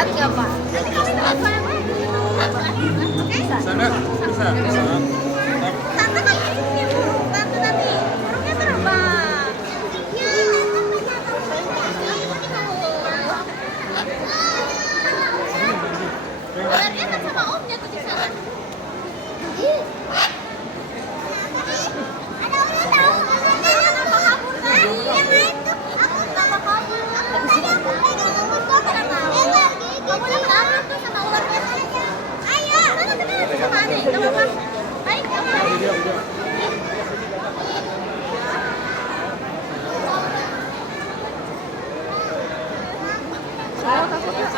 berat nggak Pak? Nanti kami telat bareng. Oke? Sana bisa. Tante kan ini burung, tante nanti burungnya terbang. Ularnya kan sama omnya tuh di sana. Ada ular tahu, kenapa kabur tadi? Yang lain tuh aku kenapa kabur? Tadi aku pegang umur kok kenapa? Kamu udah kabur tuh sama ularnya. Ayo, sana sama adik, nggak apa-apa. Ayo, sama adik. Oh, takut ya.